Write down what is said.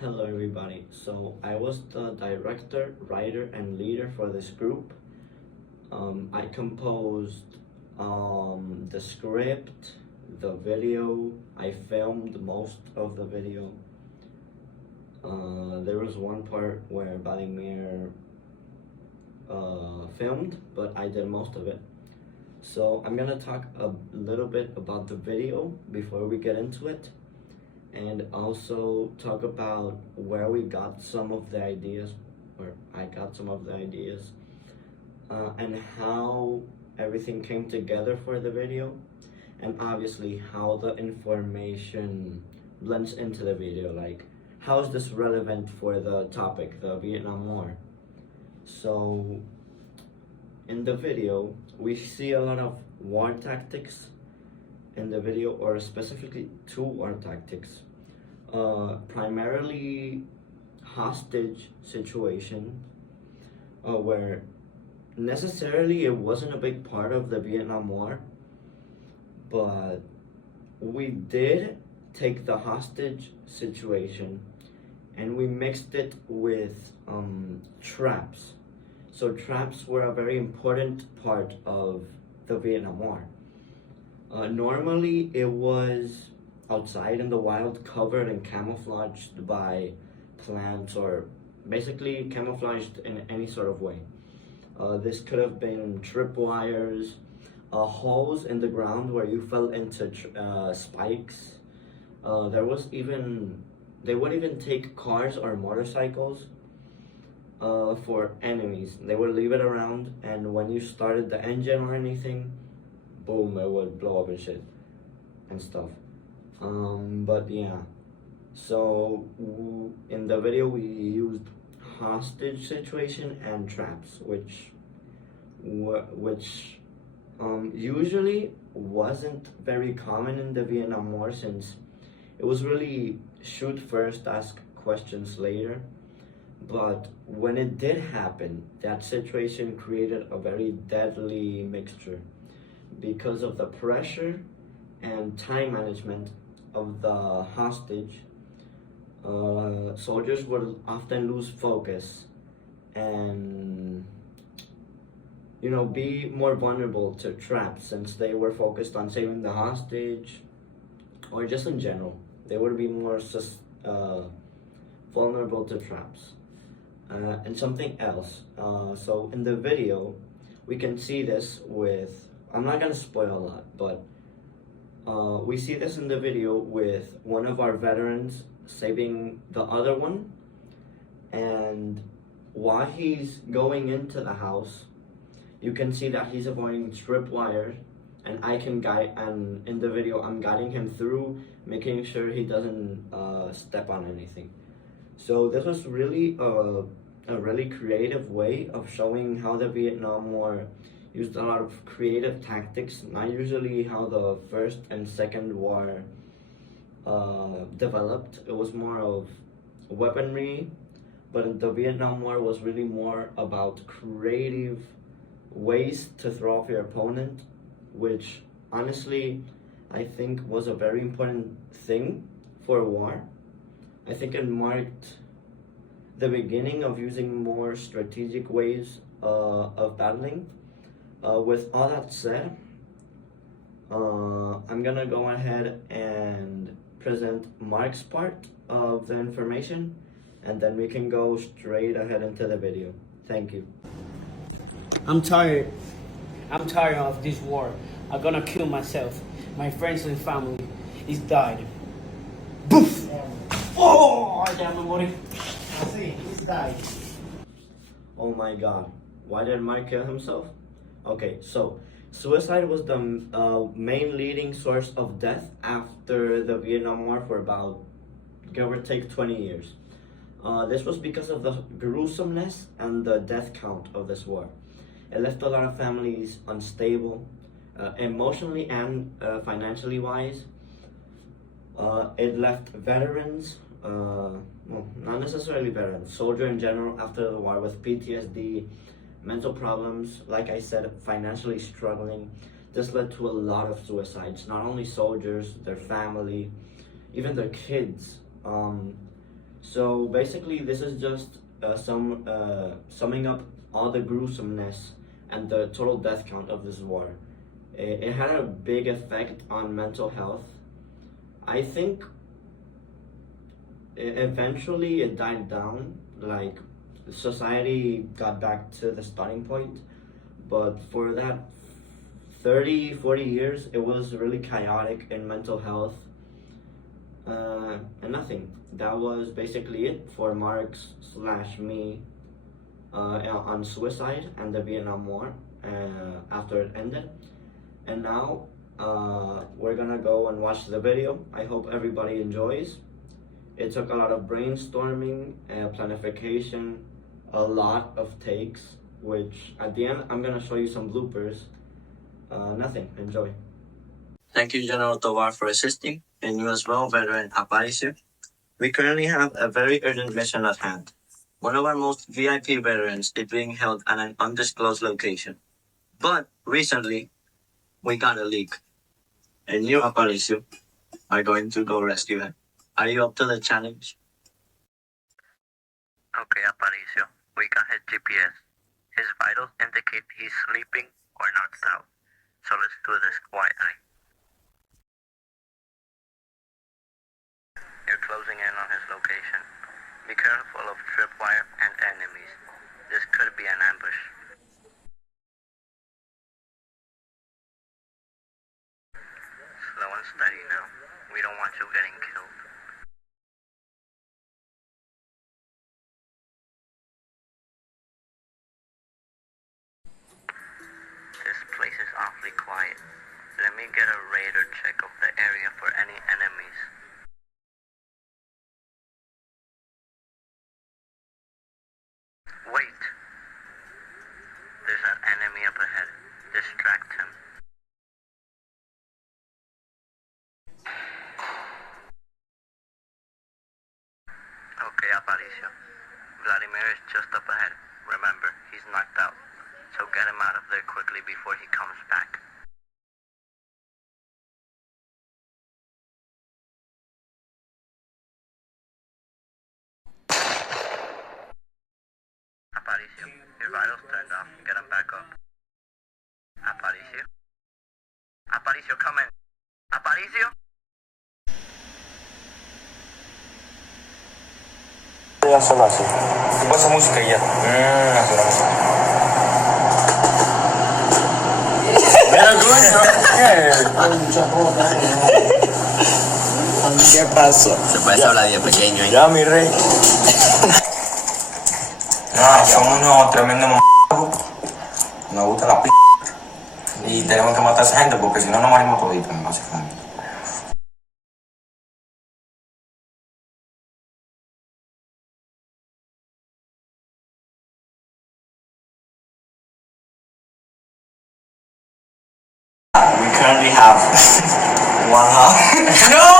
Hello everybody. So I was the director, writer, and leader for this group. I composed the script, the video. I filmed most of the video. There was one part where Vladimir filmed, but I did most of it. So I'm gonna talk a little bit about the video before we get into it, and also talk about where we got some of the ideas, where I got some of the ideas, and how everything came together for the video, and obviously how the information blends into the video. Like, how is this relevant for the topic, the Vietnam War? So, in the video, we see a lot of war tactics in the video, or specifically two war tactics. Primarily hostage situation, where necessarily it wasn't a big part of the Vietnam War, but we did take the hostage situation and we mixed it with traps. So traps were a very important part of the Vietnam War. Normally, it was outside in the wild, covered and camouflaged by plants, or basically camouflaged in any sort of way. This could have been tripwires, holes in the ground where you fell into spikes. There was even, they would even take cars or motorcycles for enemies. They would leave it around, and when you started the engine or anything, boom, it would blow up and shit and stuff. But yeah, so in the video we used hostage situation and traps, which usually wasn't very common in the Vietnam War, since it was really shoot first, ask questions later. But when it did happen, that situation created a very deadly mixture because of the pressure and time management of the hostage. Soldiers would often lose focus and be more vulnerable to traps, since they were focused on saving the hostage, or just in general they would be more vulnerable to traps. And something else, so in the video we can see this with, I'm not gonna spoil a lot, but we see this in the video with one of our veterans saving the other one, and while he's going into the house, you can see that he's avoiding tripwires, and I can guide, and in the video I'm guiding him through, making sure he doesn't step on anything. So this was really a really creative way of showing how the Vietnam War used a lot of creative tactics, not usually how the First and Second War developed. It was more of weaponry, but the Vietnam War was really more about creative ways to throw off your opponent, which honestly I think was a very important thing for war. I think it marked the beginning of using more strategic ways of battling. With all that said, I'm gonna go ahead and present Mark's part of the information, and then we can go straight ahead into the video. Thank you. I'm tired. I'm tired of this war. I'm gonna kill myself. My friends and family is died. Boof! Oh, damn it, buddy. I see, he's died. Oh my god. Why did Mark kill himself? Okay, so suicide was the main leading source of death after the Vietnam War for about, give or take, 20 years. This was because of the gruesomeness and the death count of this war. It left a lot of families unstable, emotionally and financially wise. It left veterans, well, not necessarily veterans, soldiers in general after the war with PTSD, mental problems, like I said, financially struggling. This led to a lot of suicides, not only soldiers, their family, even their kids. So basically, this is just summing up all the gruesomeness and the total death count of this war. It had a big effect on mental health. I think eventually it died down, like society got back to the starting point, but for that 30-40 years it was really chaotic in mental health, and nothing. That was basically it for Marx slash me on suicide and the Vietnam War after it ended. And now we're gonna go and watch the video. I hope everybody enjoys. It took a lot of brainstorming, planification, a lot of takes, which at the end I'm gonna show you some bloopers. Nothing. Enjoy. Thank you, General Tovar, for assisting, and you as well, Veteran Aparicio. We currently have a very urgent mission at hand. One of our most VIP veterans is being held at an undisclosed location. But recently, we got a leak, and you, Aparicio, are going to go rescue him. Are you up to the challenge? Okay, Aparicio, we got his GPS. His vitals indicate he's sleeping or knocked out. So let's do this quietly. You're closing in on his location. Be careful of tripwire and enemies. This could be an ambush. Slow and steady now. We don't want you getting killed. This place is awfully quiet. Let me get a radar check of the area for any enemies. Wait! There's an enemy up ahead. Distract him. Okay, Aparicio. Vladimir is just up ahead. Remember, he's knocked out. So get him out of there quickly before he comes back. Aparicio, your vitals turned off. Get him back up. Aparicio? Aparicio, come in. Aparicio? Ya solo así. Pasa música y ya. Mira, ¿qué pasó? Se puede hablar de pequeño, ¿eh? Ya, mi rey. No, somos unos tremendos nos gusta la p***. Y tenemos que matar a esa gente porque si no nos morimos toditos, básicamente. We currently have one half. No!